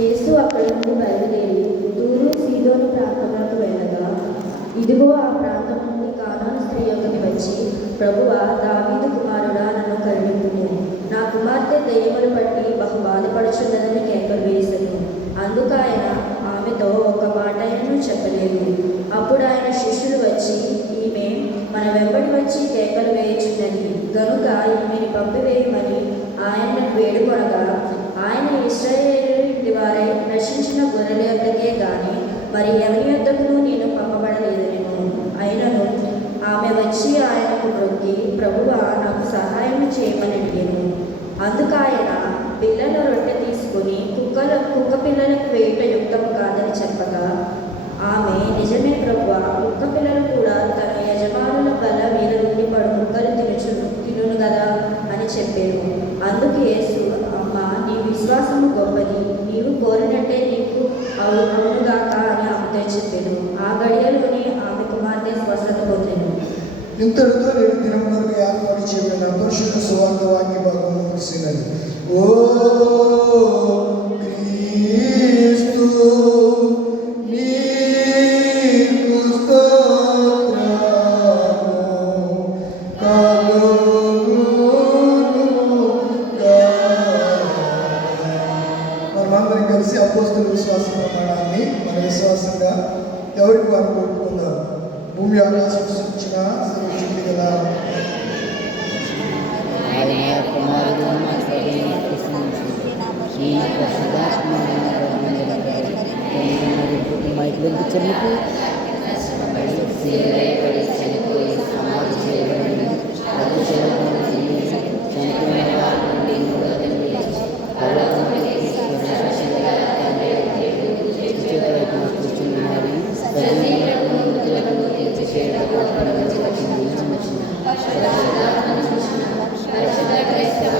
యేసు అక్కడి నుండి బయలుదేరి తూరు సీదోను ప్రాంతంలోకి వెళ్ళగా, ఇదిగో ఆ ప్రాంతం నుండి కానాను స్త్రీ ఒకటి వచ్చి, ప్రభువా, దావీదు కుమారుడా, నన్ను కరుణింపుము, నా కుమార్తె దయ్యములు పట్టి బహు బాధపడుచున్నదని కేకలు వేసెను. అందుకు ఆయన ఆమెతో ఒక్క మాటైనను చెప్పలేదు. అప్పుడు ఆయన శిష్యులు వచ్చి, ఈమె మన వెంబడి వచ్చి కేకలు వేయుచున్నది గనుక ఈమెని పంపివేయమని ఆయనను వేడుకొనగా, ఆయన ఇశ్రాయేలు ఇంటి వారై నశించిన గొర్రెల యొద్దకే గాని మరి ఎవరి యొద్దకును నేను పంపబడలేదనెను. అయినను ఆమె వచ్చి ఆయనకు మొక్కి, ప్రభువా, నాకు సహాయం చేయమని అడిగాను. అందుకు ఆయన పిల్లల రొట్టె తీసుకుని కుక్క పిల్లలకు వేయుట యుక్తం కాదని చెప్పగా, ఆమె నిజమే ప్రభువా, కుక్క పిల్లలు కూడా తన యజమానుల బల మీద నుండి పడు ముక్కలు తినును కదా అని చెప్పారు. అందుకు యేసు, అమ్మా, నీ విశ్వాసము గొప్పది, నీవు కోరినట్టే నీకు అవునుగాక అని ఆమెతో చెప్పాను. ఆ గడియలోనే ఆమె కుమార్తె స్వస్థత పొందెను. ఇంతటితో నేను దినం వరకు ఏర్పాటు చేయబడిన పరిశుద్ధ సువార్త వాక్య భాగం ముగిసినది. ఓ క్రీస్తు నీకు స్తోత్రము కలుగునుగాక. మనమందరం కలిసి అపోస్తల విశ్వాస ప్రమాణాన్ని మన విశ్వాసంగా ఎవరికి వారు కోరుకుందాం. భూమి ఆకాశం సృష్టించిన సర్వశక్తి గల పరిశుద్ధ క్రైస్తవ